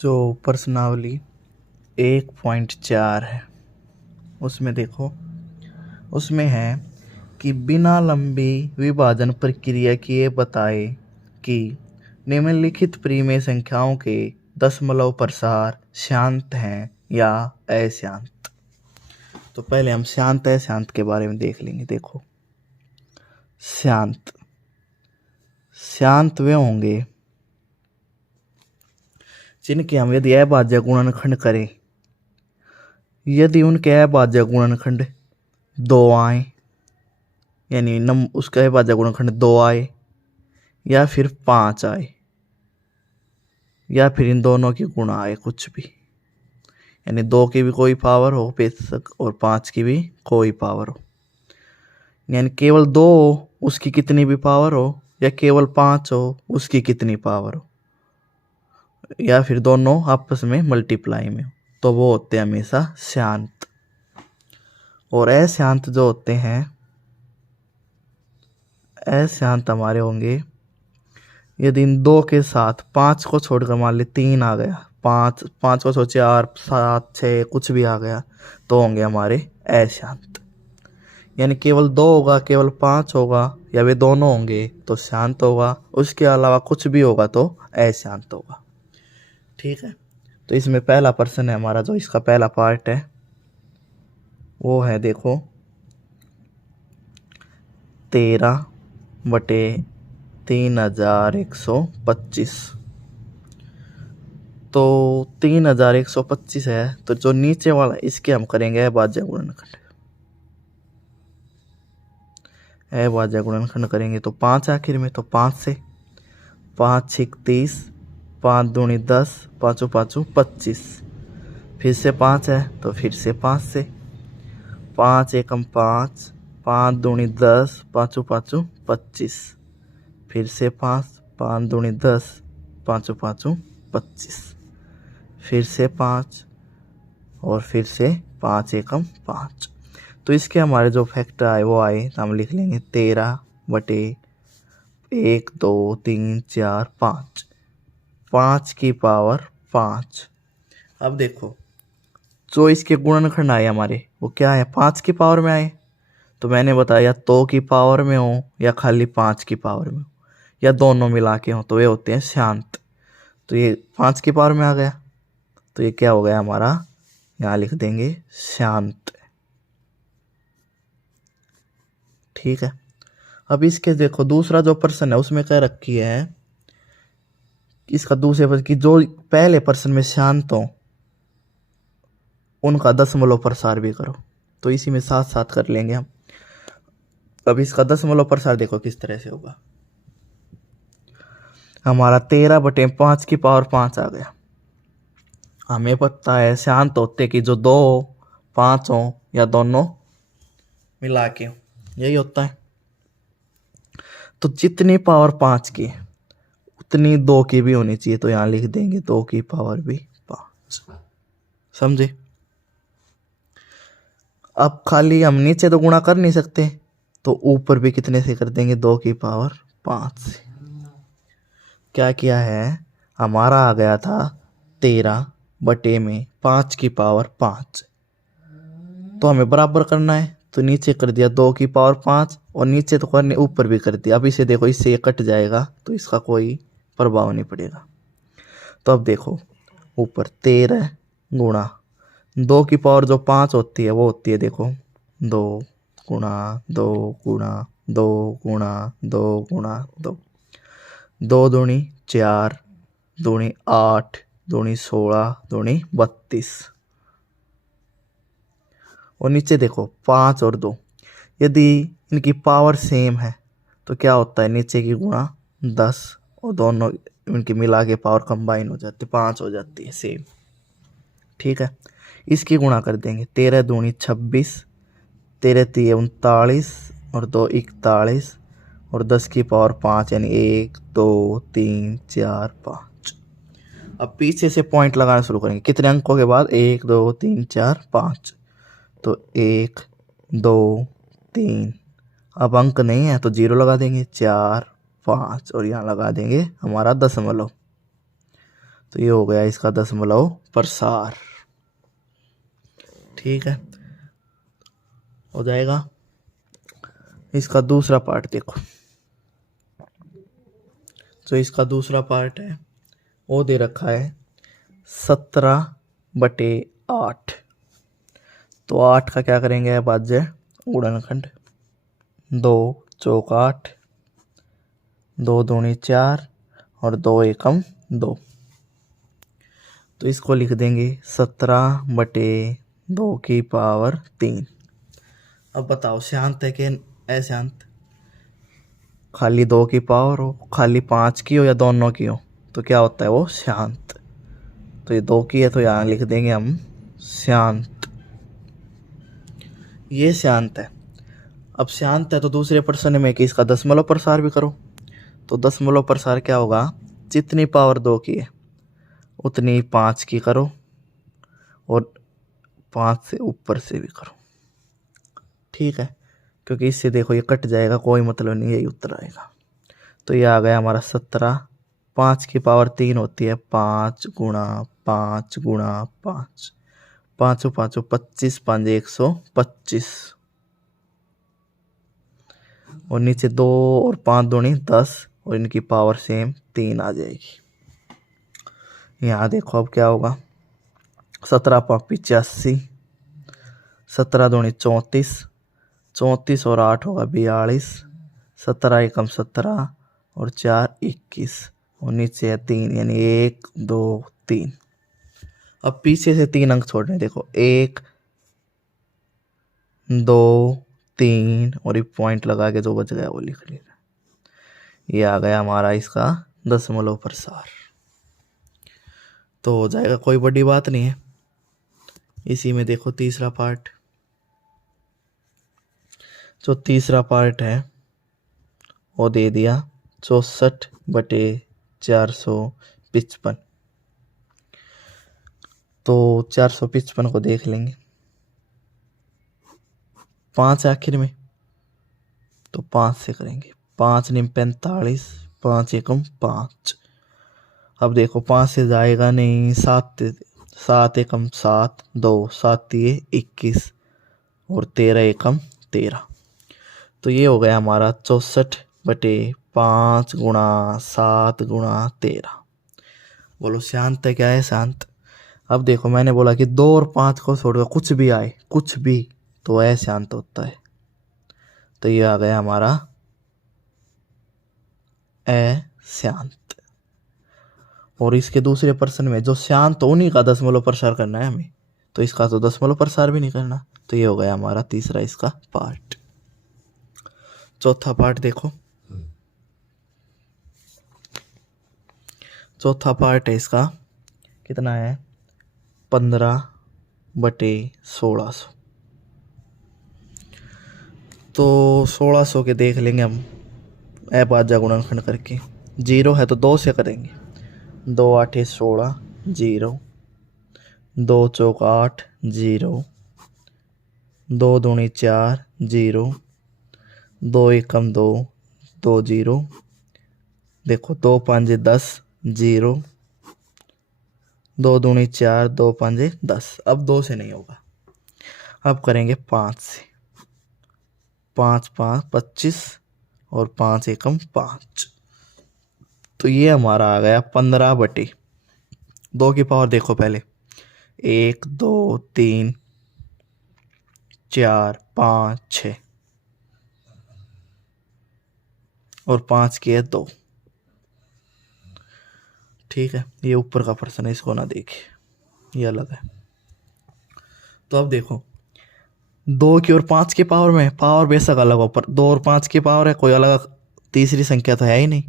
जो प्रश्नावली 1.4 है उसमें देखो, उसमें है कि बिना लंबी विभाजन प्रक्रिया किए बताए कि निम्नलिखित परिमेय संख्याओं के दशमलव प्रसार शांत हैं या अशांत। तो पहले हम शांत अशांत के बारे में देख लेंगे। देखो, शांत शांत वे होंगे जिनके हम यदि अभाज्य गुणनखंड करें, यदि उनके अभाज्य गुणनखंड 2 आए, यानी उसका अभाज्य गुणनखंड 2 आए या फिर 5 आए या फिर इन दोनों की गुणा आए, कुछ भी, यानी 2 की भी कोई पावर हो बेशक और 5 की भी कोई पावर हो, यानी केवल 2 हो उसकी कितनी भी पावर हो या केवल 5 हो उसकी कितनी पावर हो या फिर दोनों आपस में मल्टीप्लाई में हो, तो वो होते हैं हमेशा शांत। और अशांत जो होते हैं, अशांत हमारे होंगे यदि इन 2 के साथ 5 को छोड़कर मान ली 3 आ गया, 5 को छोड़ 4 7 6 कुछ भी आ गया, तो होंगे हमारे अशांत। यानी केवल 2 होगा, केवल 5 होगा या वे दोनों होंगे तो शांत होगा, उसके अलावा कुछ भी होगा तो अशांत होगा। ठीक है, तो इसमें पहला प्रश्न है हमारा, जो इसका पहला पार्ट है वो है, देखो, 13/3125। तो 3125 है, तो जो नीचे वाला इसके हम करेंगे अभाज्य गुणनखंड। अभाज्य गुणनखंड करेंगे तो 5 आखिर में, तो 5 से 5 6 30, 5 दूनी 10, 5 5 25, फिर से 5 है तो फिर से 5 से 5 एकम 5, 5 दूनी 10, 5 5 25, फिर से 5, 5 दूनी 10, 5 5 25, फिर से 5 और फिर से 5 एकम 5। तो इसके हमारे जो फैक्टर आए वो आए, तो हम लिख लेंगे 13/1 2 3 4 5, 5 की पावर 5। अब देखो, जो इसके गुणनखंड आए हमारे वो क्या है, 5 की पावर में आए। तो मैंने बताया 2 की पावर में हो या खाली 5 की पावर में हो या दोनों मिला के हो, तो वे होते हैं शांत। तो ये 5 की पावर में आ गया, तो ये क्या हो गया हमारा, यहाँ लिख देंगे शांत। ठीक है, अब इसके देखो दूसरा जो प्रश्न है उसमें क्या रखी है, इसका दूसरे प्रश्न की जो पहले प्रश्न में शांत हो उनका दशमलव प्रसार भी करो। तो इसी में साथ साथ कर लेंगे हम। अब इसका दशमलव प्रसार देखो किस तरह से होगा। हमारा 13/5 की पावर 5 आ गया। हमें पता है शांत होते कि जो 2 हो, 5 हो या दोनों मिला के हो, यही होता है। तो जितनी पावर 5 की उतनी 2 की भी होनी चाहिए, तो यहाँ लिख देंगे 2 की पावर भी 5। समझे? अब खाली हम नीचे तो गुणा कर नहीं सकते, तो ऊपर भी कितने से कर देंगे, 2 की पावर 5 से। क्या किया है, हमारा आ गया था 13/5 की पावर 5, तो हमें बराबर करना है, तो नीचे कर दिया 2 की पावर 5 और नीचे तो करने ऊपर भी कर दिया। अब इसे देखो, इससे ये कट जाएगा तो इसका कोई प्रभाव नहीं पड़ेगा। तो अब देखो, ऊपर 13 गुणा 2 की पावर जो 5 होती है वो होती है, देखो, 2 गुणा 2 गुणा 2 गुणा 2 गुणा 2, 2 दूनी 4, दूनी 8, दूनी 16, दूनी 32। और नीचे देखो 5 और 2, यदि इनकी पावर सेम है तो क्या होता है, नीचे की गुणा 10 और दोनों इनकी मिला के पावर कंबाइन हो जाती है, 5 हो जाती है सेम। ठीक है, इसकी गुणा कर देंगे, 13 दूनी 26, 13 3 39 और 2 41 और 10 की पावर 5, यानी 1 2 3 4 5। अब पीछे से पॉइंट लगाना शुरू करेंगे, कितने अंकों के बाद, 1 2 3 4 5, तो 1 2 3, अब अंक नहीं है तो 0 लगा देंगे, 4 5 और यहाँ लगा देंगे हमारा दशमलव। तो ये हो गया इसका दशमलव प्रसार। ठीक है, हो जाएगा। इसका दूसरा पार्ट देखो, जो इसका दूसरा पार्ट है वो दे रखा है 17/8। तो 8 का क्या करेंगे अभाज्य गुणनखंड, 2 चौक 8, 2 दूनी 4 और 2 एकम 2। तो इसको लिख देंगे 17/2 की पावर 3। अब बताओ शांत है कि अशांत? खाली 2 की पावर हो, खाली 5 की हो या दोनों की हो तो क्या होता है वो शांत। तो ये 2 की है तो यहाँ लिख देंगे हम शांत। ये शांत है। अब शांत है तो दूसरे प्रश्न में कि इसका दशमलव प्रसार भी करो। तो दशमलव प्रसार क्या होगा, जितनी पावर 2 की है उतनी 5 की करो और 5 से ऊपर से भी करो। ठीक है, क्योंकि इससे देखो ये कट जाएगा, कोई मतलब नहीं, यही उत्तर आएगा। तो ये आ गया हमारा 17। 5 की पावर 3 होती है 5 गुणा 5 गुणा 5, 5 5 25, 5 125 और नीचे 2 और 5 दूनी 10 और इनकी पावर सेम 3 आ जाएगी। यहाँ देखो अब क्या होगा, 17 5 85, 17 दूनी 34, 34 और 8 होगा 42, 17 एकम 17 और 4 21 और नीचे है 3 यानी 1 2 3। अब पीछे से 3 अंक छोड़ने, देखो 1 2 3 और एक पॉइंट लगा के जो बच गया वो लिख लेना। ये आ गया हमारा इसका दशमलव प्रसार। तो हो जाएगा, कोई बड़ी बात नहीं है। इसी में देखो तीसरा पार्ट, जो तीसरा पार्ट है वो दे दिया 64/455। तो 455 को देख लेंगे, 5 आखिर में तो 5 से करेंगे, 5 निम 45, 5 एकम 5। अब देखो 5 से जाएगा नहीं, 7 एकम 7, 2 7 21 और 13 एकम 13। तो ये हो गया हमारा 64/5 गुणा 7 गुणा 13। बोलो शांत है क्या है शांत? अब देखो मैंने बोला कि 2 और 5 को छोड़कर कुछ भी आए, कुछ भी, तो अशांत होता है। तो ये आ गया हमारा अशांत। और इसके दूसरे प्रश्न में जो शांत हो उन्हीं का दशमलव प्रसार करना है हमें, तो इसका तो दशमलव प्रसार भी नहीं करना। तो ये हो गया हमारा तीसरा इसका पार्ट। चौथा पार्ट देखो, चौथा पार्ट है इसका, कितना है 15/1600। तो 1600 के देख लेंगे हम अभाज्य गुणनखंड करके। 0 है तो 2 से करेंगे, 2 8 16 0, 2 चौक 8 0, 2 दूनी 4 0, 2 एकम 2 2 0, देखो 2 5 10 0, 2 दूनी 4 2 5 10। अब 2 से नहीं होगा, अब करेंगे 5 से। 5 5 25 और 5 एकम 5। तो ये हमारा आ गया 15/2 की पावर देखो पहले, 1 2 3 4 5 6 और 5 की है 2। ठीक है, ये ऊपर का प्रश्न है, इसको ना देखिए, ये अलग है। तो अब देखो 2 की और 5 की पावर में पावर बेशक अलग हो, पर 2 और 5 की पावर है, कोई अलग तीसरी संख्या तो है ही नहीं।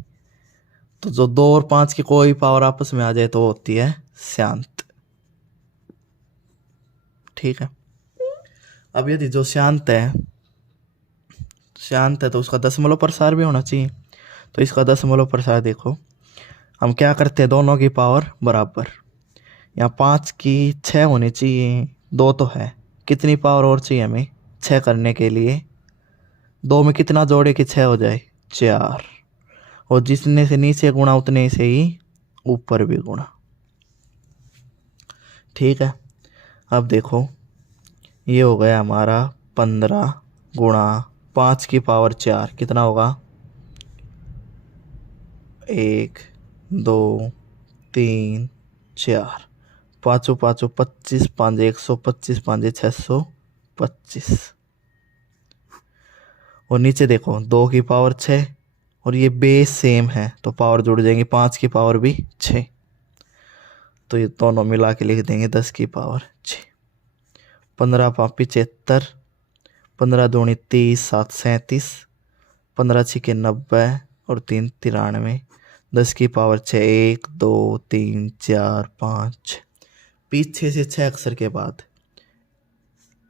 तो जो 2 और 5 की कोई पावर आपस में आ जाए तो वो होती है शांत। ठीक है, अब यदि जो शांत है तो उसका दशमलव प्रसार भी होना चाहिए। तो इसका दशमलव प्रसार देखो, हम क्या करते हैं, दोनों की पावर बराबर। यहाँ 5 की 6 होनी चाहिए, 2 तो है, कितनी पावर और चाहिए हमें 6 करने के लिए? 2 में कितना जोड़े कि 6 हो जाए? 4। और जितने से नीचे गुणा उतने से ही ऊपर भी गुणा। ठीक है। अब देखो ये हो गया हमारा 15 गुणा 5 की पावर 4, कितना होगा? 1 2 3 4, पाँचों पाँचों 25, 5 125, 5 625। और नीचे देखो 2 की पावर 6, और ये बेस सेम है तो पावर जुड़ जाएंगी, 5 की पावर भी 6, तो ये दोनों मिला के लिख देंगे 10 की पावर 6। 15 पाँच 75, 15 दूनी 30, 7 37, 15 छिके 90 और 3 93, 10 की पावर 6, 1 2 3 4 5। पीछे से 6 अक्षर के बाद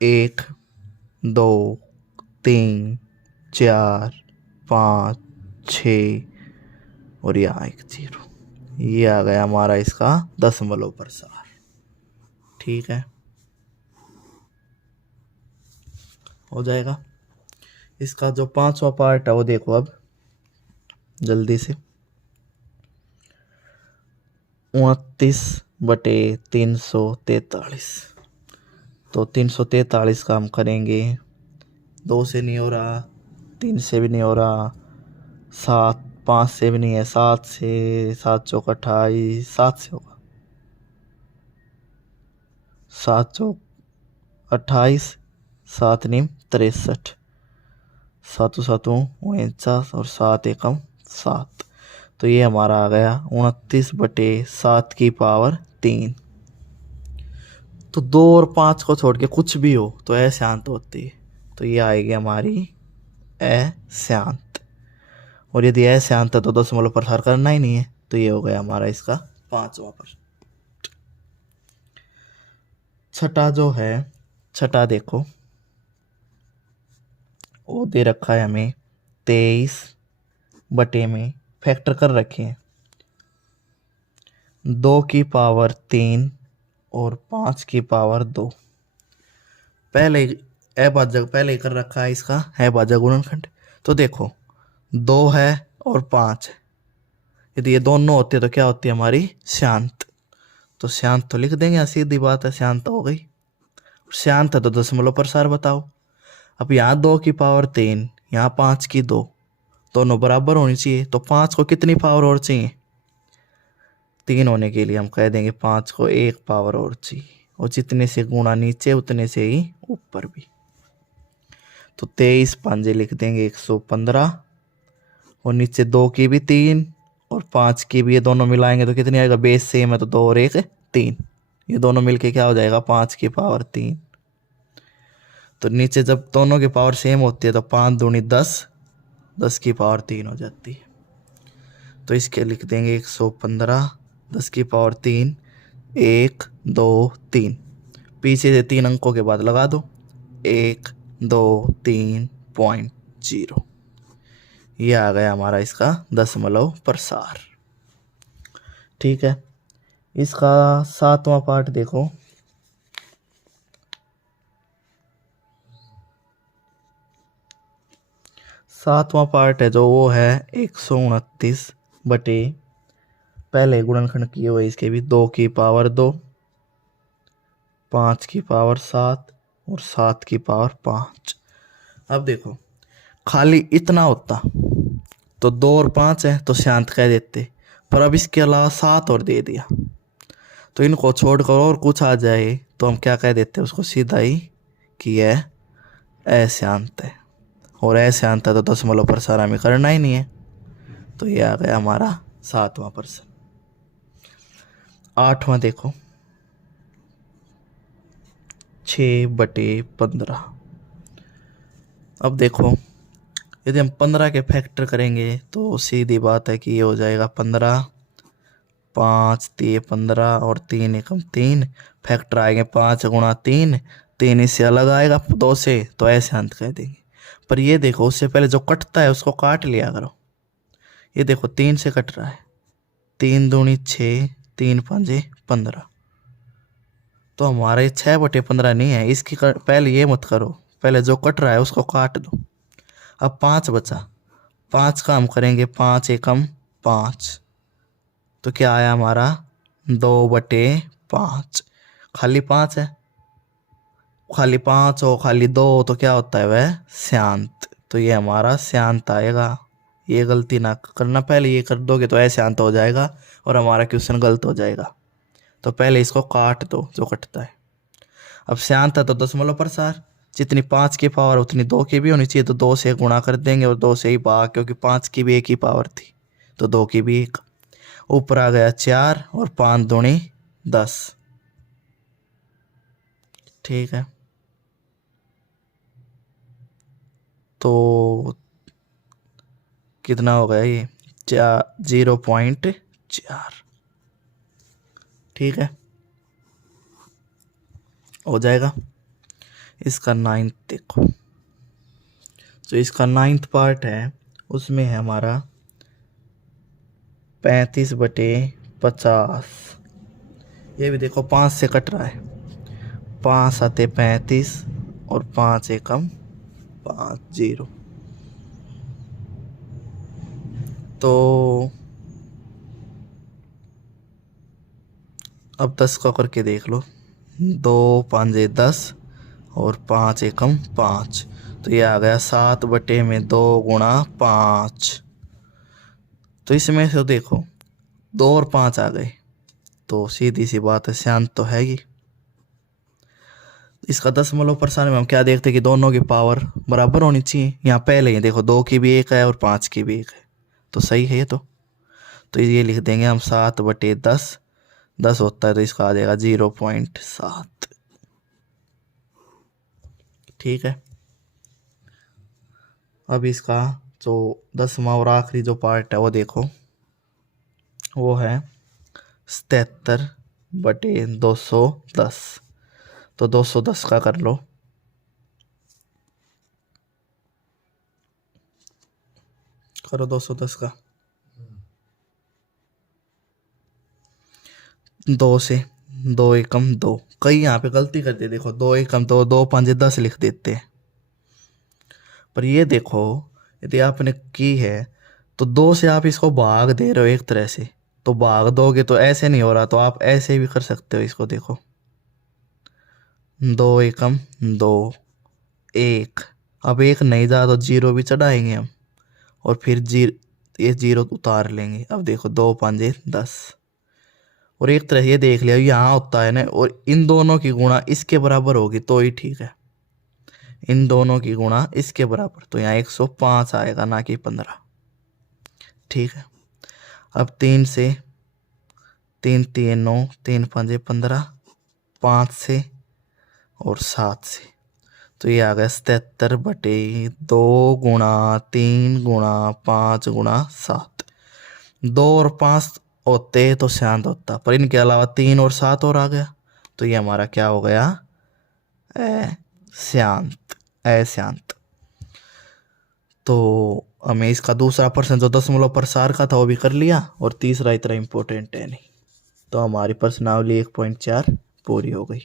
1 2 3 4 5 6 और यहाँ एक 0। ये आ गया हमारा इसका दशमलव प्रसार। ठीक है, हो जाएगा। इसका जो 5वां पार्ट है वो देखो अब जल्दी से। 29/343। तो 343 का हम करेंगे, 2 से नहीं हो रहा, 3 से भी नहीं हो रहा, 7 5 से भी नहीं है, 7 से, 7 चौक 28, 7 से होगा, 7 चौक 28, 7 नीम 63, 7 7 49 और 7 एकम 7। तो ये हमारा आ गया 29/7 की पावर 3। तो 2 और 5 को छोड़ के कुछ भी हो तो अशांत होती है, तो ये आएगी हमारी अशांत। और यदि अशांत है तो दशमलव प्रसार करना ही नहीं है, तो ये हो गया हमारा इसका 5वां प्रश्न। छठा जो है, छठा देखो वो दे रखा है हमें 23 में फैक्टर कर रखे हैं 2 की पावर 3 और 5 की पावर 2। पहले अभाज्य पहले ही कर रखा है इसका अभाज्य गुणनखंड। तो देखो 2 है और 5 है, यदि ये दोनों होते हैं तो क्या होती है हमारी शांत। तो शांत तो लिख देंगे, सीधी बात है, शांत हो गई। शांत है तो दशमलव प्रसार बताओ। अब यहाँ 2 की पावर 3, यहाँ 5 की 2, दोनों बराबर होनी चाहिए, तो 5 को कितनी पावर और चाहिए? 3 होने के लिए हम कह देंगे 5 को 1 पावर और चाहिए, और जितने से गुणा नीचे उतने से ही ऊपर भी। तो 23 पांजे लिख देंगे 115, और नीचे 2 की भी 3 और 5 की भी, ये दोनों मिलाएंगे तो कितनी आएगा? बेस सेम है तो 2 और 1 3, ये दोनों मिलके क्या हो जाएगा? 5 की पावर 3। तो नीचे जब दोनों की पावर सेम होती है तो 5 दूनी 10, 10 की पावर 3 हो जाती है। तो इसके लिख देंगे 115, 10 की पावर 3, 1 2 3, पीछे से 3 अंकों के बाद लगा दो, 1 2 3.0। ये आ गया हमारा इसका दशमलव प्रसार। ठीक है, इसका 7वां पार्ट देखो। सातवां पार्ट है जो वो है 129 बटे, पहले गुणनखंड किए हुए इसके भी 2 की पावर 2, 5 की पावर 7 और 7 की पावर 5। अब देखो खाली इतना होता तो 2 और 5 है तो शांत कह देते, पर अब इसके अलावा 7 और दे दिया तो इनको छोड़कर और कुछ आ जाए तो हम क्या कह देते उसको सीधा ही कि यह अशांत है, और अशांत है तो दशमलव प्रसार हमें करना ही नहीं है। तो ये आ गया हमारा 7वां प्रश्न। 8वां देखो 6/15। अब देखो यदि हम 15 के फैक्टर करेंगे तो सीधी बात है कि ये हो जाएगा 15, 5 3 15 और 3 एकम 3, फैक्टर आएंगे 5 गुणा 3, 3 इससे अलग आएगा 2 से तो अशांत कह देंगे। पर ये देखो उससे पहले जो कटता है उसको काट लिया करो। ये देखो 3 से कट रहा है, 3 दूनी 6, 3 5 15, तो हमारे 6/15 नहीं है। इसकी पहले ये मत करो, पहले जो कट रहा है उसको काट दो। अब 5 बचा, 5 का हम करेंगे 5 एकम 5, तो क्या आया हमारा 2/5। खाली 5 है, खाली 5 हो खाली 2 हो तो क्या होता है वह शांत। तो ये हमारा शांत आएगा। ये गलती ना करना, पहले ये कर दोगे तो अशांत हो जाएगा और हमारा क्वेश्चन गलत हो जाएगा। तो पहले इसको काट दो जो कटता है। अब शांत है तो दशमलव प्रसार, जितनी 5 की पावर उतनी 2 की भी होनी चाहिए, तो 2 से गुणा कर देंगे और 2 से ही भाग, क्योंकि 5 की भी एक ही पावर थी तो 2 की भी एक। ऊपर आ गया 4 और 5 दूनी 10। ठीक है, तो कितना हो गया ये 0.4। ठीक है, हो जाएगा। इसका 9th देखो, जो इसका 9th पार्ट है उसमें है हमारा 35/50। ये भी देखो 5 से कट रहा है, 5 7 35 और 5 एकम 5 0। तो अब 10 का करके देख लो, 2 5 10 और 5 एकम 5, तो ये आ गया 7/2 गुणा 5। तो इसमें से देखो 2 और 5 आ गए, तो सीधी सी बात है शांत तो है ही। इसका दशमलव प्रसार में हम क्या देखते हैं कि दोनों की पावर बराबर होनी चाहिए। यहाँ पहले ही देखो 2 की भी एक है और 5 की भी एक है, तो सही है ये। तो ये लिख देंगे हम 7/10, 10 होता है तो इसका आ जाएगा 0.7। ठीक है, अब इसका जो 10वां और आखिरी जो पार्ट है वो देखो, वो है 77/210। तो 210 का कर लो, करो 210 का। 2 से 2 एकम 2, कई यहाँ पे गलती करते देखो, 2 एकम 2, 2 5 10 लिख देते हैं। पर ये देखो यदि आपने की है तो 2 से आप इसको भाग दे रहे हो एक तरह से, तो भाग दोगे तो ऐसे नहीं हो रहा, तो आप ऐसे भी कर सकते हो इसको। देखो 2 एकम 2 1, अब 1 नहीं जा तो 0 भी चढ़ाएंगे हम और फिर ये 0 उतार लेंगे। अब देखो 2 5 10, और एक तरह ये देख लिया यहाँ होता है ना, और इन दोनों की गुणा इसके बराबर होगी तो ही ठीक है, इन दोनों की गुणा इसके बराबर, तो यहाँ 105 आएगा ना कि 15। ठीक है, अब 3 से 3 3 9, 3 5 15, 5 से और 7 से, तो ये आ गया 77/2 गुणा 3 गुणा 5 गुणा 7। 2 और 5 होते तो शांत होता, पर इनके अलावा 3 और 7 और आ गया, तो ये हमारा क्या हो गया अशांत। अशांत। तो हमें इसका दूसरा प्रश्न जो दशमलव प्रसार का था वो भी कर लिया, और तीसरा इतना इम्पोर्टेंट है नहीं। तो हमारी प्रश्नावली 1.4 पूरी हो गई।